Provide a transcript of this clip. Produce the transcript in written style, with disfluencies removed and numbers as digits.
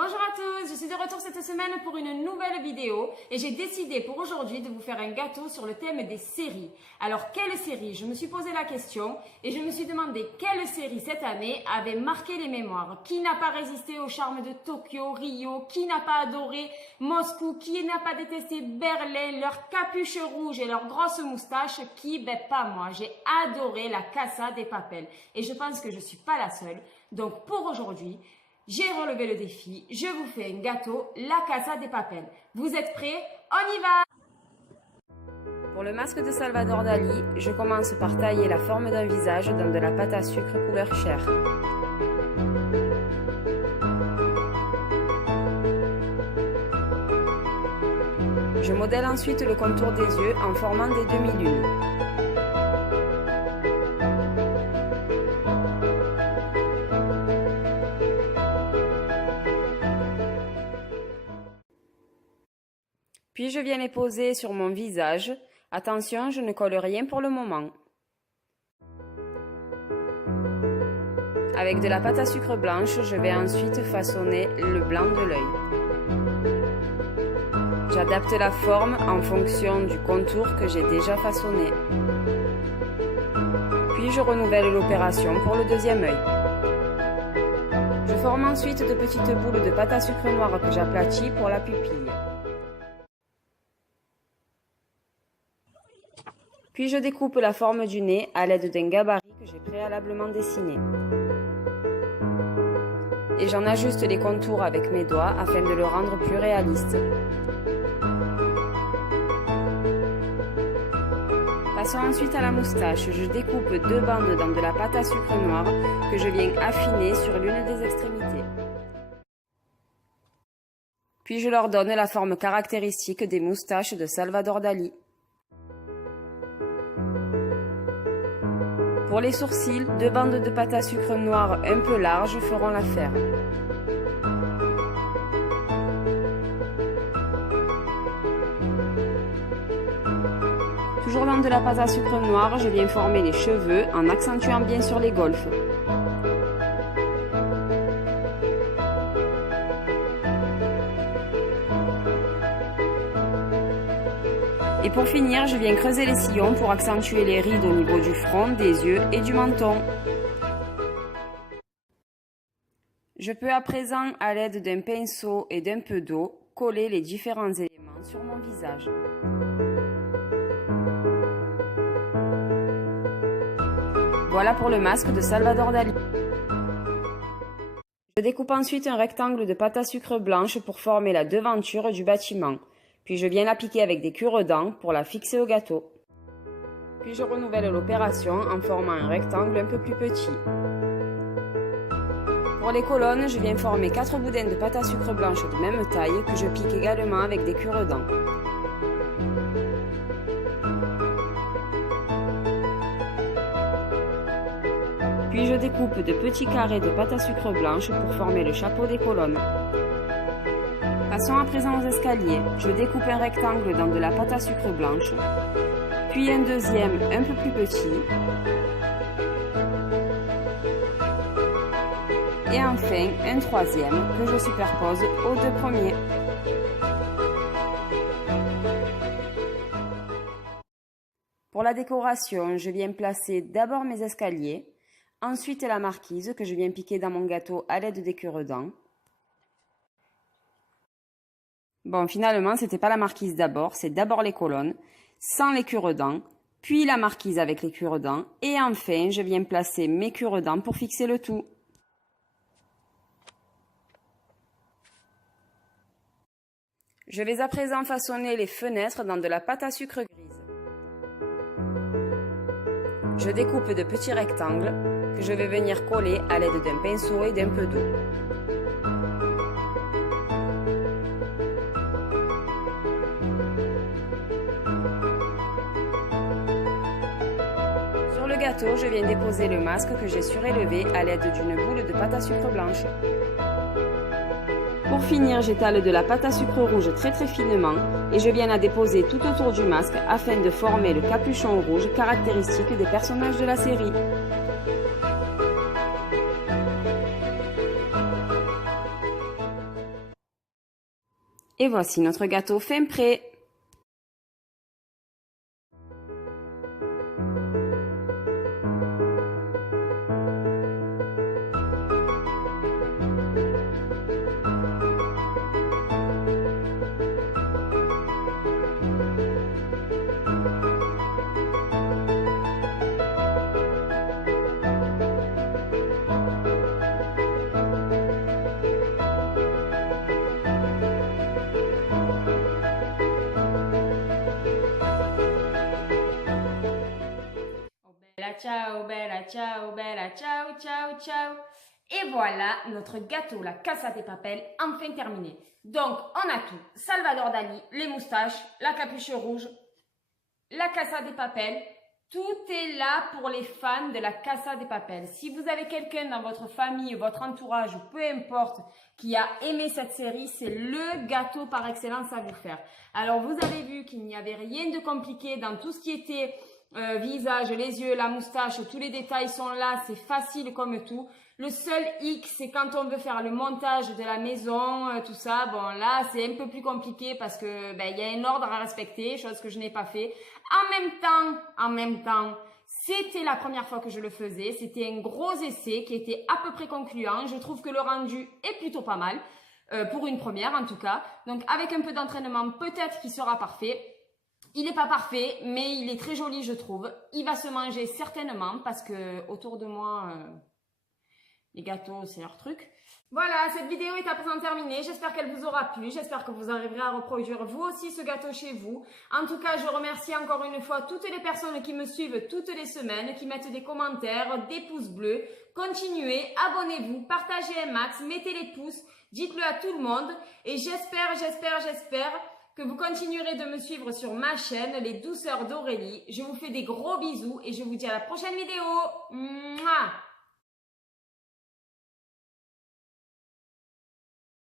Bonjour à tous, je suis de retour cette semaine pour une nouvelle vidéo et j'ai décidé pour aujourd'hui de vous faire un gâteau sur le thème des séries. Alors quelle série? Je me suis posé la question et je me suis demandé quelle série cette année avait marqué les mémoires. Qui n'a pas résisté au charme de Tokyo, Rio? Qui n'a pas adoré Moscou? Qui n'a pas détesté Berlin, leurs capuches rouges et leurs grosses moustaches? Qui? Ben pas moi, j'ai adoré la Casa de Papel et je pense que je suis pas la seule. Donc pour aujourd'hui, j'ai relevé le défi, je vous fais un gâteau, la Casa de Papel. Vous êtes prêts? On y va! Pour le masque de Salvador Dali, je commence par tailler la forme d'un visage dans de la pâte à sucre couleur chair. Je modèle ensuite le contour des yeux en formant des demi-lunes. Puis je viens les poser sur mon visage. Attention, je ne colle rien pour le moment. Avec de la pâte à sucre blanche, je vais ensuite façonner le blanc de l'œil. J'adapte la forme en fonction du contour que j'ai déjà façonné. Puis je renouvelle l'opération pour le deuxième œil. Je forme ensuite de petites boules de pâte à sucre noire que j'aplatis pour la pupille. Puis je découpe la forme du nez à l'aide d'un gabarit que j'ai préalablement dessiné. Et j'en ajuste les contours avec mes doigts afin de le rendre plus réaliste. Passons ensuite à la moustache. Je découpe deux bandes dans de la pâte à sucre noire que je viens affiner sur l'une des extrémités. Puis je leur donne la forme caractéristique des moustaches de Salvador Dali. Pour les sourcils, deux bandes de pâte à sucre noire un peu larges feront l'affaire. Toujours dans de la pâte à sucre noire, je viens former les cheveux en accentuant bien sur les golfes. Et pour finir, je viens creuser les sillons pour accentuer les rides au niveau du front, des yeux et du menton. Je peux à présent, à l'aide d'un pinceau et d'un peu d'eau, coller les différents éléments sur mon visage. Voilà pour le masque de Salvador Dali. Je découpe ensuite un rectangle de pâte à sucre blanche pour former la devanture du bâtiment. Puis je viens l'appliquer avec des cure-dents pour la fixer au gâteau. Puis je renouvelle l'opération en formant un rectangle un peu plus petit. Pour les colonnes, je viens former 4 boudins de pâte à sucre blanche de même taille que je pique également avec des cure-dents. Puis je découpe de petits carrés de pâte à sucre blanche pour former le chapeau des colonnes. Passons à présent aux escaliers. Je découpe un rectangle dans de la pâte à sucre blanche, puis un deuxième un peu plus petit, et enfin un troisième que je superpose aux deux premiers. Pour la décoration, je viens placer d'abord mes escaliers, ensuite la marquise que je viens piquer dans mon gâteau à l'aide des cure-dents. Bon, finalement, c'était pas la marquise d'abord, c'est d'abord les colonnes, sans les cure-dents, puis la marquise avec les cure-dents, et enfin, je viens placer mes cure-dents pour fixer le tout. Je vais à présent façonner les fenêtres dans de la pâte à sucre grise. Je découpe de petits rectangles que je vais venir coller à l'aide d'un pinceau et d'un peu d'eau. Sur le gâteau, je viens déposer le masque que j'ai surélevé à l'aide d'une boule de pâte à sucre blanche. Pour finir, j'étale de la pâte à sucre rouge très finement et je viens la déposer tout autour du masque afin de former le capuchon rouge caractéristique des personnages de la série. Et voici notre gâteau fin prêt. Bella ciao, bella ciao, ciao, ciao. Et voilà notre gâteau, la Casa de Papel, enfin terminé. Donc, on a tout. Salvador Dali, les moustaches, la capuche rouge, la Casa de Papel. Tout est là pour les fans de la Casa de Papel. Si vous avez quelqu'un dans votre famille, votre entourage, ou peu importe, qui a aimé cette série, c'est le gâteau par excellence à vous faire. Alors, vous avez vu qu'il n'y avait rien de compliqué dans tout ce qui était visage, les yeux, la moustache, tous les détails sont là, c'est facile comme tout. Le seul hic, c'est quand on veut faire le montage de la maison, tout ça. Bon, là, c'est un peu plus compliqué parce que il y a un ordre à respecter, chose que je n'ai pas fait. En même temps, c'était la première fois que je le faisais. C'était un gros essai qui était à peu près concluant. Je trouve que le rendu est plutôt pas mal, pour une première en tout cas. Donc, avec un peu d'entraînement, peut-être qu'il sera parfait. Il n'est pas parfait, mais il est très joli, je trouve. Il va se manger certainement parce que autour de moi, les gâteaux, c'est leur truc. Voilà, cette vidéo est à présent terminée. J'espère qu'elle vous aura plu. J'espère que vous arriverez à reproduire vous aussi ce gâteau chez vous. En tout cas, je remercie encore une fois toutes les personnes qui me suivent toutes les semaines, qui mettent des commentaires, des pouces bleus. Continuez, abonnez-vous, partagez un max, mettez les pouces, dites-le à tout le monde. Et j'espère que vous continuerez de me suivre sur ma chaîne, Les Douceurs d'Aurélie. Je vous fais des gros bisous et je vous dis à la prochaine vidéo. Mouah.